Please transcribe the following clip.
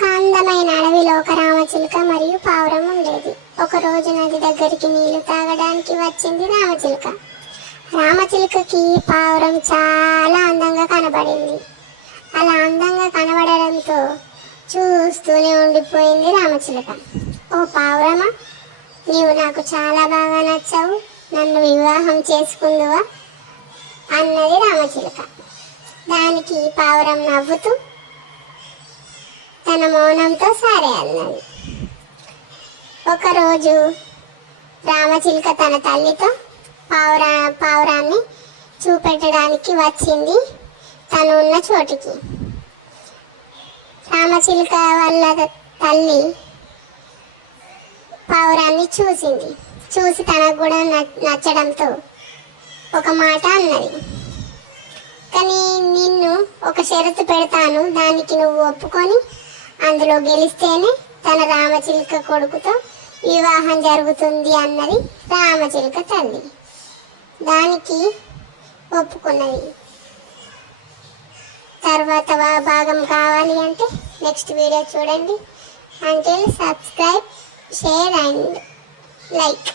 ఒక అందమైన అడవిలో ఒక రామచిలుక మరియు పావురం ఉండేది. ఒక రోజు నది దగ్గరికి నీళ్లు తాగడానికి వచ్చింది రామచిలుక. రామచిలుకకి పావురం చాలా అందంగా కనబడింది. అలా అందంగా కనబడడంతో చూస్తూనే ఉండిపోయింది రామచిలుక. ఓ పావురమా, నీవు నాకు చాలా బాగా నచ్చావు, నన్ను వివాహం చేసుకుందువా అన్నది రామచిలుక. దానికి పావురం నవ్వుతూ తన మౌనంతో సరే అన్నది. ఒకరోజు రామచిలుక తన తల్లితో పావురాన్ని చూపెట్టడానికి వచ్చింది తను ఉన్న చోటికి. రామచిలుక వాళ్ళ తల్లి పావురాన్ని చూసి తనకు కూడా నచ్చడంతో ఒక మాట అన్నది. కానీ నిన్ను ఒక షరతు పెడతాను, దానికి నువ్వు ఒప్పుకొని అందులో గెలిస్తేనే తన రామచిలుక కొడుకుతో వివాహం జరుగుతుంది అన్నది రామచిలుక తల్లి. దానికి ఒప్పుకున్నది. తర్వాత భాగం కావాలి అంటే నెక్స్ట్ వీడియో చూడండి. Until subscribe, share and like.